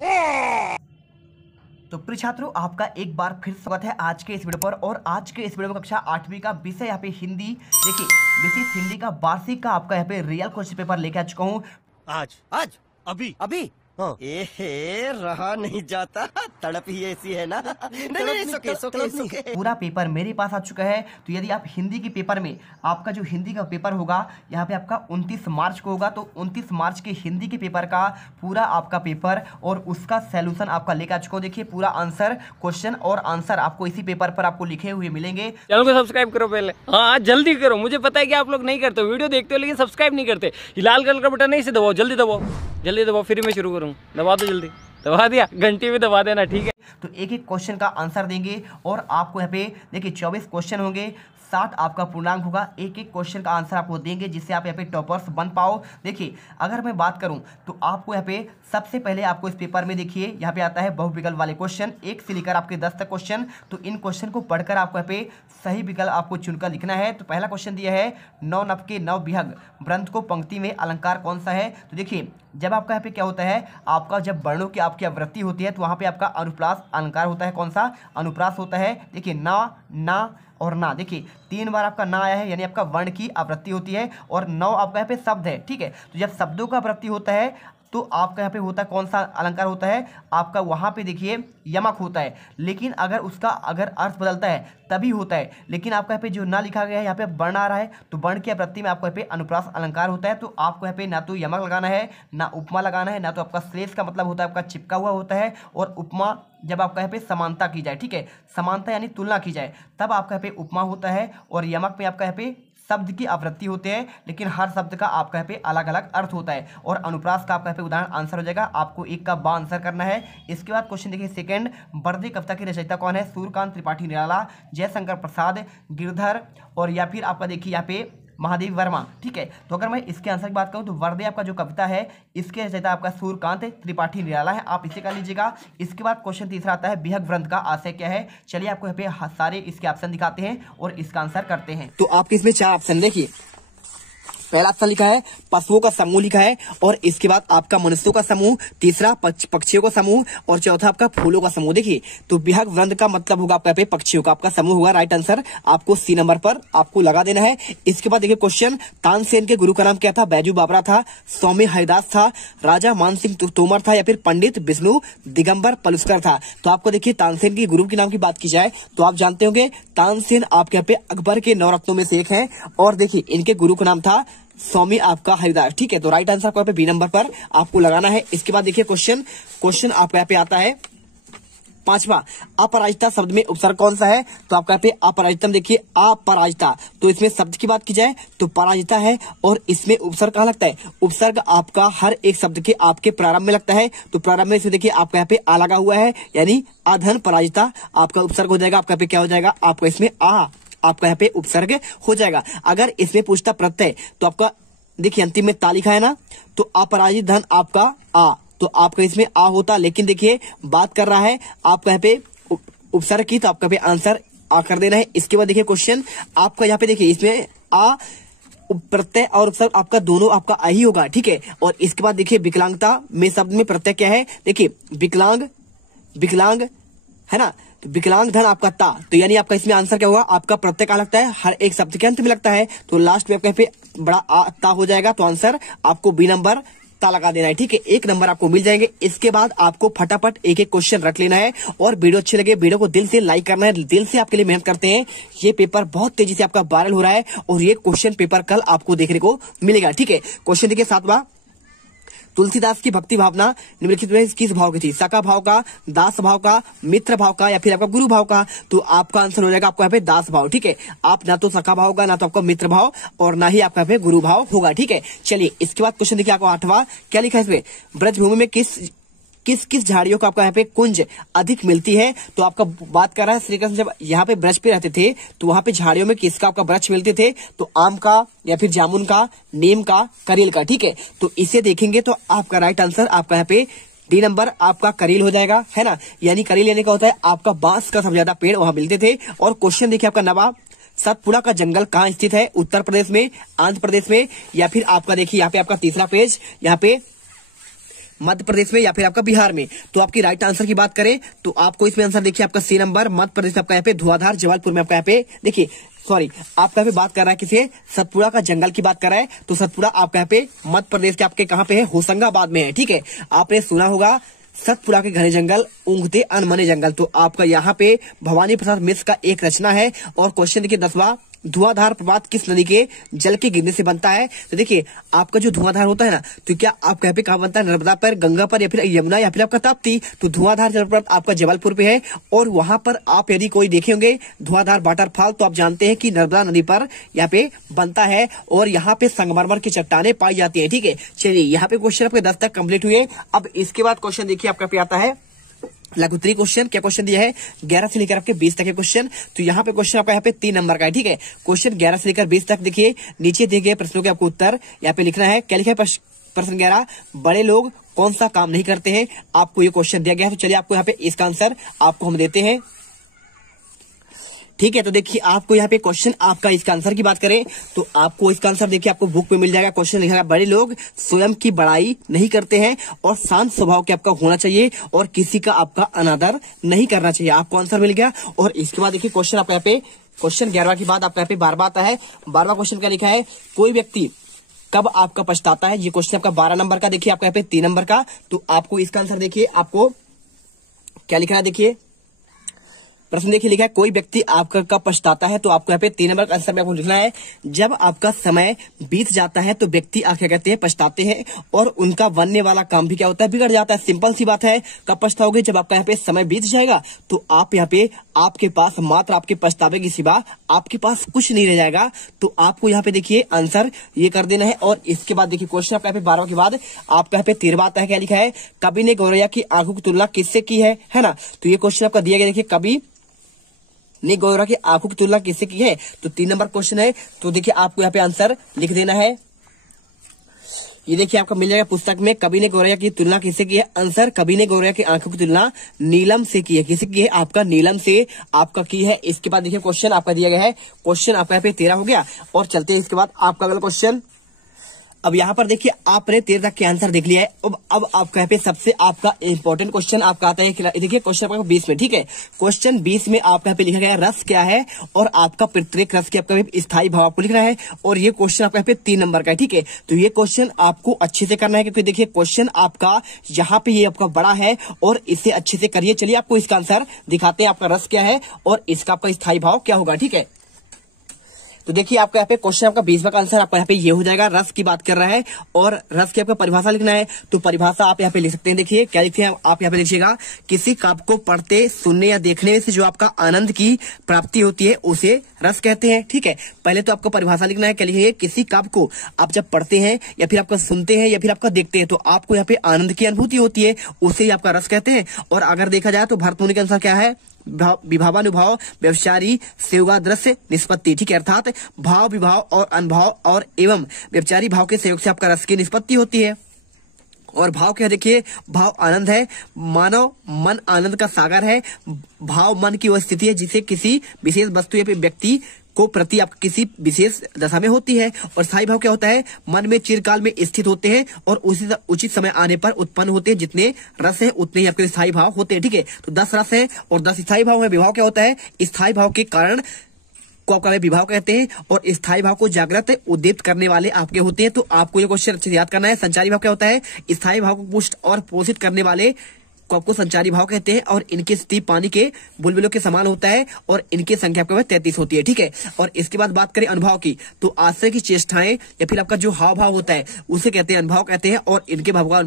तो प्रिय छात्रों, आपका एक बार फिर स्वागत है आज के इस वीडियो पर। और आज के इस वीडियो में कक्षा 8वीं का विषय यहाँ पे हिंदी, देखिए विशेष हिंदी का वार्षिक का आपका यहाँ पे रियल क्वेश्चन पेपर लेके आ चुका हूँ आज अभी हाँ। रहा नहीं जाता, तड़प ही ऐसी है ना। नहीं, सुके। पूरा पेपर मेरे पास आ चुका है। तो यदि आप हिंदी के पेपर में, आपका जो हिंदी का पेपर होगा यहाँ पे आपका 29 मार्च को होगा, तो 29 मार्च के हिंदी के पेपर का पूरा आपका पेपर और उसका सैल्यूशन आपका लेकर आ चुका हूँ। देखिए पूरा आंसर, क्वेश्चन और आंसर आपको इसी पेपर पर आपको लिखे हुए मिलेंगे। चैनल को सब्सक्राइब करो पहले, हाँ जल्दी करो। मुझे पता है कि आप लोग नहीं करते, वीडियो देखते हो लेकिन सब्सक्राइब नहीं करते। लाल कलर का बटन नहीं से दबाओ, जल्दी दबाओ, फिर मैं शुरू करूँ। दबा दो, जल्दी दबा दिया, घंटी भी दबा देना, ठीक है। तो एक एक क्वेश्चन का आंसर देंगे और आपको यहाँ पे देखिए 24 क्वेश्चन होंगे, 60 आपका पूर्णांक होगा। एक एक क्वेश्चन का आंसर आपको देंगे जिससे आप यहाँ पे टॉपर्स बन पाओ। देखिए अगर मैं बात करूं तो आपको यहाँ पे सबसे पहले आपको इस पेपर में देखिए यहाँ पे आता है बहुविकल्प वाले क्वेश्चन, 1 से लेकर आपके 10 तक क्वेश्चन। तो इन क्वेश्चन को पढ़कर आपको यहाँ पे सही विकल्प आपको चुनकर लिखना है। तो पहला क्वेश्चन दिया है, 9 नव के 9 विहग वृंत को पंक्ति में अलंकार कौन सा है। तो देखिए जब आपका यहाँ पे क्या होता है, आपका जब वर्णों की आपकी आवृत्ति होती है तो वहाँ पे आपका अनुप्रास अलंकार होता है। कौन सा अनुप्रास होता है? देखिए ना और ना। देखिए 3 बार आपका ना आया है, यानी आपका वर्ण की आवृत्ति होती है। और 9 आपका यहाँ पे शब्द है, ठीक है। तो जब शब्दों का आवृत्ति होता है तो आपका यहाँ पे होता है कौन सा अलंकार होता है आपका, वहाँ पे देखिए यमक होता है। लेकिन अगर उसका अर्थ बदलता है तभी होता है। लेकिन आपका यहाँ पे जो ना लिखा गया है, यहाँ पे वर्ण आ रहा है, तो वर्ण की आवृत्ति में आपको यहाँ पे अनुप्रास अलंकार होता है। तो आपको यहाँ पे ना तो यमक लगाना है, ना उपमा लगाना है, ना तो आपका श्लेष का मतलब होता है आपका चिपका हुआ होता है। और उपमा जब आपका यहाँ पे समानता की जाए, ठीक है, समानता यानी तुलना की जाए, तब आपका यहाँ पे उपमा होता है। और यमक में आपका यहाँ पे शब्द की आवृत्ति होते हैं, लेकिन हर शब्द का आपका यहाँ पे अलग अलग अर्थ होता है। और अनुप्रास का आपका यहाँ पे उदाहरण आंसर हो जाएगा। आपको एक का बा आंसर करना है। इसके बाद क्वेश्चन देखिए सेकंड, बर्दे कविता की रचयिता कौन है? सूर्यकांत त्रिपाठी निराला, जयशंकर प्रसाद, गिरधर, और या फिर आपका देखिए यहाँ पे महादेव वर्मा, ठीक है। तो अगर मैं इसके आंसर की बात करूं तो वर्दे आपका जो कविता है इसके रचयिता आपका सूर्यकांत त्रिपाठी निराला है, आप इसे कर लीजिएगा। इसके बाद क्वेश्चन तीसरा आता है, विहग वृंत का आशय क्या है। चलिए आपको यहाँ पे सारे इसके ऑप्शन दिखाते हैं और इसका आंसर करते हैं। तो आपके इसमें 4 ऑप्शन देखिए, पहला ऑप्शन लिखा है पशुओं का समूह लिखा है, और इसके बाद आपका मनुष्यों का समूह, तीसरा पक्षियों का समूह, और चौथा आपका फूलों का समूह। देखिए तो विहग वृंत का मतलब होगा आपका पक्षियों का आपका समूह होगा। राइट आंसर आपको सी नंबर पर आपको लगा देना है। इसके बाद देखिए क्वेश्चन, तानसेन के गुरु का नाम क्या था? बैजू बावरा था, स्वामी हरिदास था, राजा मान सिंह तोमर था, या फिर पंडित विष्णु दिगंबर पलुस्कर था। तो आपको देखिए तानसेन के गुरु के नाम की बात की जाए तो आप जानते होंगे तानसेन आपके यहाँ पे अकबर के 9 रत्नों में से एक है। और देखिए इनके गुरु का नाम था स्वामी आपका हरिदास, ठीक है। तो राइट आंसर आपको यहाँ पे बी नंबर पर आपको लगाना है। इसके बाद देखिए क्वेश्चन आपको यहाँ पे आता है 5वां, अपराजिता शब्द में उपसर्ग कौन सा है? तो आपका यहाँ पे अपराजितम, देखिए अपराजिता, तो इसमें शब्द की बात की जाए तो पराजिता है। और इसमें उपसर्ग कहाँ लगता है? उपसर्ग आपका हर एक शब्द के आपके प्रारंभ में लगता है। तो प्रारंभ में से देखिए आपका यहाँ पे आ लगा हुआ है, यानी अधन पराजिता आपका उपसर्ग हो जाएगा। आपका यहाँ पे क्या हो जाएगा? आपका इसमें आपका यहाँ पे उपसर्ग हो जाएगा। अगर इसमें पूछता प्रत्यय तो आपका देखिए अंतिम में ता लिखा है ना, तो अपराजित धन आपका आ, तो आपका इसमें आ होता। लेकिन देखिए बात कर रहा है आपका यहाँ पे उपसर्ग की, तो आपका पे आंसर आ कर देना है। इसके बाद देखिए क्वेश्चन आपका यहाँ पे देखिए इसमें आ प्रत्यय और उपसर्ग आपका दोनों आपका आ ही होगा, ठीक है। और इसके बाद देखिए विकलांगता में शब्द में प्रत्यय क्या है? देखिए विकलांग है ना, तो विकलांग धन आपका ता, तो यानी आपका इसमें आंसर क्या होगा? आपका प्रत्यय क्या लगता है? हर एक शब्द के अंत में लगता है। तो लास्ट में आपका पे बड़ा आ ता हो जाएगा। तो आंसर आपको बी नंबर ता लगा देना है, ठीक है। 1 नंबर आपको मिल जाएंगे। इसके बाद आपको फटाफट एक एक क्वेश्चन रख लेना है। और वीडियो अच्छी लगे वीडियो को दिल से लाइक करना है, दिल से आपके लिए मेहनत करते हैं। ये पेपर बहुत तेजी से आपका वायरल हो रहा है और ये क्वेश्चन पेपर कल आपको देखने को मिलेगा, ठीक है। क्वेश्चन देखिए 7वां, तुलसीदास की भक्ति भावना निम्नलिखित में किस भाव की थी? सखा भाव का, दास भाव का, मित्र भाव का, या फिर आपका गुरु भाव का? तो आपका आंसर हो जाएगा आपको यहाँ पे दास भाव, ठीक है। आप ना तो सखा भाव होगा, ना तो आपका मित्र भाव, और ना ही आपका यहाँ पे गुरु भाव होगा, ठीक है। चलिए इसके बाद क्वेश्चन देखिए आपको 8वां, क्या लिखा है इसमें? ब्रजभूमि में किस झाड़ियों का आपका यहाँ पे कुंज अधिक मिलती है? तो आपका बात कर रहा है श्री कृष्ण जब यहाँ पे ब्रज पे रहते थे तो वहां पे झाड़ियों में किसका आपका वृक्ष मिलते थे? तो आम का, या फिर जामुन का, नीम का, करील का, ठीक है। तो इसे देखेंगे तो आपका राइट आंसर आपका यहाँ पे डी नंबर आपका करील हो जाएगा, है ना। यानी करील लेने का होता है आपका बांस का सबसे ज्यादा पेड़ वहां मिलते थे। और क्वेश्चन देखिए आपका 9वां, सतपुड़ा का जंगल कहाँ स्थित है? उत्तर प्रदेश में, आंध्र प्रदेश में, या फिर आपका देखिए यहाँ पे आपका तीसरा पेज, यहाँ पे मध्य प्रदेश में या फिर आपका बिहार में। तो आपकी राइट आंसर की बात करें तो आपको इसमें आंसर देखिए आपका सी नंबर, मध्य प्रदेश आपका यहाँ पे धुआंधार, जबलपुर में आपका यहाँ पे देखिए सॉरी आपका यहाँ पे बात कर रहा है किसी सतपुड़ा का जंगल की बात कर रहा है। तो सतपुड़ा आपका यहाँ पे मध्य प्रदेश के आपके कहाँ पे है, होशंगाबाद में है। ठीक है, आपने सुना होगा सतपुड़ा के घने जंगल ऊँघते अनमने जंगल। तो आपका यहाँ पे भवानी प्रसाद मिश्र का एक रचना है। और क्वेश्चन देखिए 10वां, धुआंधार प्रपात किस नदी के जल के गिरने से बनता है। तो देखिए आपका जो धुआंधार होता है ना, तो क्या आपका यहाँ पे कहाँ बनता है, नर्मदा पर, गंगा पर, या फिर यमुना, या फिर आपका ताप्ती। तो धुआंधार जलप्रपात आपका जबलपुर पे है। और वहां पर आप यदि कोई देखे होंगे धुआंधार वाटरफॉल, तो आप जानते हैं कि नर्मदा नदी पर यहाँ पे बनता है। और यहाँ पे संगमरमर की चट्टाने पाई जाती है। ठीक है, चलिए यहाँ पे क्वेश्चन आपके 10 तक कंप्लीट हुए। अब इसके बाद क्वेश्चन देखिए आपका पे आता है लघुत्तरी क्वेश्चन। क्या क्वेश्चन दिया है, 11 से लेकर आपके 20 तक के क्वेश्चन। तो यहाँ पे क्वेश्चन आपका यहाँ पे 3 नंबर का है। ठीक है, क्वेश्चन 11 से लेकर 20 तक देखिए नीचे दिए गए प्रश्नों के आपको उत्तर यहाँ पे लिखना है। क्या लिखा है प्रश्न 11, बड़े लोग कौन सा काम नहीं करते हैं। आपको ये क्वेश्चन दिया गया है। तो चलिए आपको यहाँ पे इसका आंसर आपको हम देते हैं। ठीक है, तो देखिए आपको यहाँ पे क्वेश्चन आपका इसका आंसर की बात करें तो आपको इसका आंसर देखिए आपको बुक में मिल जाएगा। क्वेश्चन लिखा है, बड़े लोग स्वयं की बड़ाई नहीं करते हैं और शांत स्वभाव के आपका होना चाहिए और किसी का आपका अनादर नहीं करना चाहिए। आपको आंसर मिल गया। और इसके बाद देखिए क्वेश्चन आपका यहाँ पे क्वेश्चन 11 की बात आपका यहाँ पे 12वां आता है। 12वां क्वेश्चन क्या लिखा है, कोई व्यक्ति कब आपका पछताता है। ये क्वेश्चन आपका 12 नंबर का देखिए आपका यहाँ पे 3 नंबर का। तो आपको इसका आंसर देखिए आपको क्या लिखा है, देखिए प्रश्न देखिए लिखा है, कोई व्यक्ति आपका कब पछताता है। तो आपको यहाँ पे 3 नंबर का आंसर में आपको लिखना है, जब आपका समय बीत जाता है तो व्यक्ति क्या कहते हैं, पछताते हैं और उनका बनने वाला काम भी क्या होता है, बिगड़ जाता है। सिंपल सी बात है, कब पछताओगे, जब आपका यहाँ पे समय बीत जाएगा तो आप यहाँ पे आपके पास मात्र आपके पछतावे के सिवा आपके पास कुछ नहीं रह जाएगा। तो आपको यहाँ पे देखिए आंसर ये कर देना है। और इसके बाद देखिए क्वेश्चन आपका यहाँ पे 12 के बाद आपका यहाँ पे 13वां आता है। क्या लिखा है, कवि ने गौरैया की आंखों की तुलना किससे की है ना। तो ये क्वेश्चन आपका दिया गया, देखिए कवि ने गौरैया की आंखों की तुलना किससे की है। तो 3 नंबर क्वेश्चन है। तो देखिए आपको यहाँ पे आंसर लिख देना है। ये देखिए आपका मिल जाएगा पुस्तक में, कवि ने गौरैया की तुलना किससे की है। आंसर, कवि ने गौरैया की आंखों की तुलना नीलम से की है। किससे की है, आपका नीलम से आपका की है। इसके बाद देखिए क्वेश्चन आपका दिया गया है, क्वेश्चन आपका यहाँ पे 13 हो गया। और चलते हैं इसके बाद आपका अगला क्वेश्चन। अब यहाँ पर देखिए आपने 13 तक के आंसर देख लिया है। अब आपका यहाँ पे सबसे आपका इंपॉर्टेंट क्वेश्चन आपका आता है। देखिए क्वेश्चन आपका 20 में। ठीक है, क्वेश्चन 20 में आपका यहाँ पे लिखा गया रस क्या है और आपका प्रत्येक रस के आपका स्थायी भाव आपको लिखना है। और ये क्वेश्चन आपका यहाँ पे 3 नंबर का है। ठीक है, तो ये क्वेश्चन आपको अच्छे से करना है क्योंकि देखिए क्वेश्चन आपका यहाँ पे ये आपका बड़ा है और इसे अच्छे से करिए। चलिए आपको इसका आंसर दिखाते हैं, आपका रस क्या है और इसका आपका स्थायी भाव क्या होगा। ठीक है, तो देखिए आपका यहाँ पे क्वेश्चन आपका 20वां का आंसर आपका यहाँ पे ये हो जाएगा। रस की बात कर रहा है और रस की आपका परिभाषा लिखना है। तो परिभाषा आप यहाँ पे लिख सकते हैं। देखिए क्या लिखते हैं आप यहाँ पे लिखिएगा, किसी काव्य को पढ़ते, सुनने या देखने से जो आपका आनंद की प्राप्ति होती है उसे रस कहते हैं। ठीक है, पहले तो आपको परिभाषा लिखना है। क्या लिखिए, किसी काव्य को आप जब पढ़ते हैं या फिर आपका सुनते हैं या फिर आपका देखते हैं तो आपको यहाँ पे आनंद की अनुभूति होती है, उसे ही आपका रस कहते हैं। और अगर देखा जाए तो भरतमुनि के अनुसार क्या है, विभावानुभाव व्यवचारी सेवा दृश्य निष्पत्ति। ठीक है, अर्थात भाव विभाव और अनुभव और एवं व्यवचारी भाव के सहयोग से आपका रस की निष्पत्ति होती है। और भाव क्या, देखिए भाव आनंद है, मानव मन आनंद का सागर है। भाव मन की वह स्थिति है जिसे किसी विशेष वस्तु या व्यक्ति को प्रति आप किसी विशेष दशा में होती है। और स्थायी भाव क्या होता है, मन में चिरकाल में स्थित होते हैं और उसी उचित समय आने पर उत्पन्न होते हैं। जितने रस है उतने ही आपके स्थायी भाव होते हैं। ठीक है, तो 10 रस है और 10 स्थायी भाव है। विभाव क्या होता है, स्थायी भाव के कारण को आपका विभाव कहते हैं और स्थायी भाव को जागृत उद्दीप्त करने वाले आपके होते हैं। तो आपको ये क्वेश्चन अच्छे से याद करना है। संचारी भाव क्या होता है, स्थायी भाव को पुष्ट और पोषित करने वाले को आपको संचारी भाव कहते हैं और इनकी स्थिति पानी के बुलबुलों के समान होता है और इनकी संख्या आपके 33 होती है। ठीक है, और इसके बाद बात करें अनुभव की, तो आश्रय की चेष्टाएं या फिर आपका जो हाव भाव होता है उसे कहते हैं अनुभव कहते हैं और इनके भाव का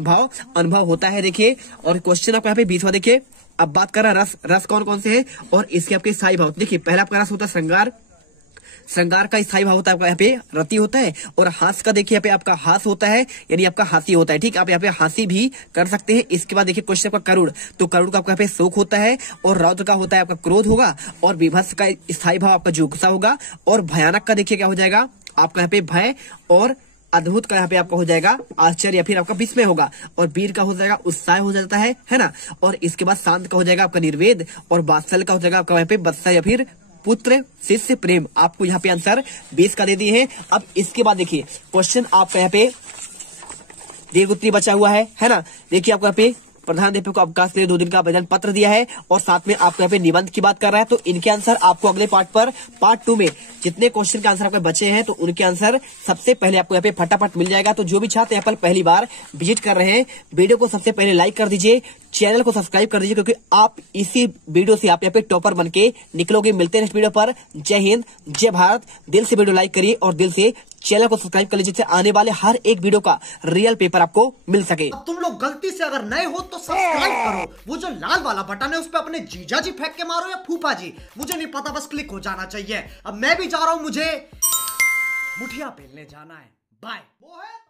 अनुभव होता है। देखिए, और क्वेश्चन आपका यहाँ पे 20वां देखिए। अब बात कर रहा है रस कौन कौन से है और इसके आपके स्थायी भाव। देखिए पहला आपका रस होता है श्रृंगार, श्रृंगार का स्थायी भाव होता है आपका यहाँ पे रति होता है। और हास का देखिए यहाँ पे आपका हास होता है, यानी आपका हासी होता है। ठीक, आप यहाँ पे हासी भी कर सकते हैं। इसके बाद देखिए क्वेश्चन आपका करुण, तो करुण का आपका यहाँ पे शोक होता है और रौद्र का होता है आपका क्रोध होगा और विभत्स का स्थायी भाव आपका जो गुस्सा होगा। और भयानक का देखिए क्या हो जाएगा आपका यहाँ पे भय और अद्भुत का यहाँ पे आपका हो जाएगा आश्चर्य या फिर आपका विस्मय होगा। और वीर का हो जाएगा उत्साह हो जाता है ना। और इसके बाद शांत का हो जाएगा आपका निर्वेद और वात्सल्य का हो जाएगा आपका यहाँ पे बत्सा या फिर पुत्र शिष्य प्रेम। आपको यहाँ पे आंसर 20 का दे दिए हैं। अब इसके बाद देखिए क्वेश्चन आपका यहाँ पे देवगुत्री बचा हुआ है ना। देखिए आपको यहाँ पे प्रधानाध्यापक को अवकाश के लिए 2 दिन का आवेदन पत्र दिया है और साथ में आपको यहाँ पे निबंध की बात कर रहा है। तो इनके आंसर आपको अगले पार्ट 2 में जितने क्वेश्चन के आंसर आपके बचे हैं तो उनके आंसर सबसे पहले आपको यहाँ पे फटाफट मिल जाएगा। तो जो भी छात्र यहाँ पर पहली बार विजिट कर रहे हैं, वीडियो को सबसे पहले लाइक कर दीजिए, चैनल को सब्सक्राइब कर दीजिए, क्योंकि आप इसी वीडियो से आप यहाँ पे टॉपर बन के निकलोगे। मिलते हैं नेक्स्ट वीडियो पर। जय हिंद, जय भारत। दिल से वीडियो लाइक करिए और दिल से चैनल को सब्सक्राइब कर लीजिए, जिससे आने वाले हर एक वीडियो का रियल पेपर आपको मिल सके। अब तुम लोग गलती से अगर नए हो तो सब्सक्राइब करो, वो जो लाल वाला बटन है उस पर अपने जीजा जी फेंक के मारो या फूफा जी, मुझे नहीं पता, बस क्लिक हो जाना चाहिए। अब मैं भी जा रहा हूं, मुझे मुठिया पेलने जाना है। बाय। वो है